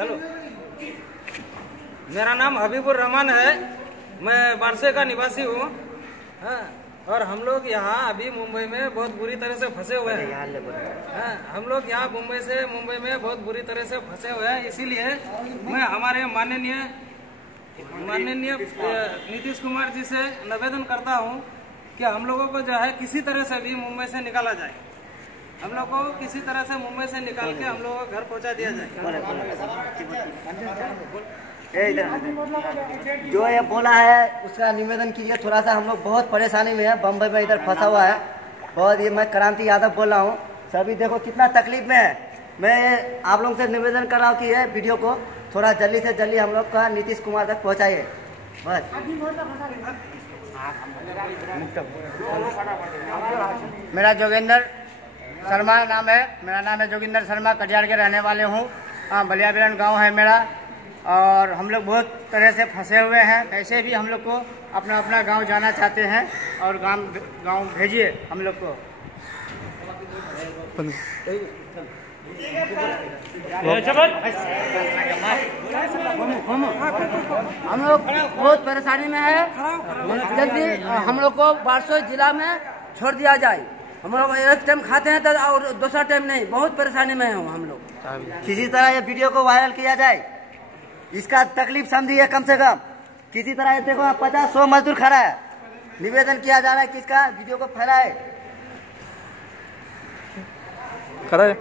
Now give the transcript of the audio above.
चलो। मेरा नाम हबीबुर रहमान है, मैं बारसे का निवासी हूँ। हाँ, और हम लोग यहाँ अभी मुंबई में बहुत बुरी तरह से फंसे हुए हैं। हाँ, हम लोग यहाँ मुंबई में बहुत बुरी तरह से फंसे हुए हैं। इसीलिए मैं हमारे माननीय नीतीश कुमार जी से निवेदन करता हूँ कि हम लोगों को जो है किसी तरह से भी मुंबई से निकाला जाए। हम लोग को किसी तरह से मुंबई से निकाल के हम लोगों को घर पहुँचा दिया जाए। जो ये बोला है उसका निवेदन कीजिए। थोड़ा सा हम लोग बहुत परेशानी में है, बम्बई में इधर फंसा हुआ है बहुत। ये मैं क्रांति यादव बोल रहा हूँ। सभी देखो कितना तकलीफ में है। मैं आप लोगों से निवेदन कर रहा हूँ कि ये वीडियो को थोड़ा जल्दी से जल्दी हम लोग का नीतीश कुमार तक पहुँचाइए बस। मेरा जोगिंदर शर्मा नाम है। मेरा नाम है जोगिंदर शर्मा, कटिहार के रहने वाले हूँ। बलिया बिरन गाँव है मेरा। और हम लोग बहुत तरह से फंसे हुए हैं। कैसे भी हम लोग को अपना अपना गांव जाना चाहते हैं और गांव भेजिए हम लोग को। हम लोग बहुत परेशानी में है। जल्दी हम लोग को बारसो जिला में छोड़ दिया जाए। हम लोग एक टाइम खाते हैं तो और दूसरा टाइम नहीं। बहुत परेशानी में है हम लोग। किसी तरह ये वीडियो को वायरल किया जाए, इसका तकलीफ समझिए कम से कम। किसी तरह ये देखो 50-100 मजदूर खड़ा है। निवेदन किया जा रहा है कि इसका वीडियो को फैलाए। खड़ा है।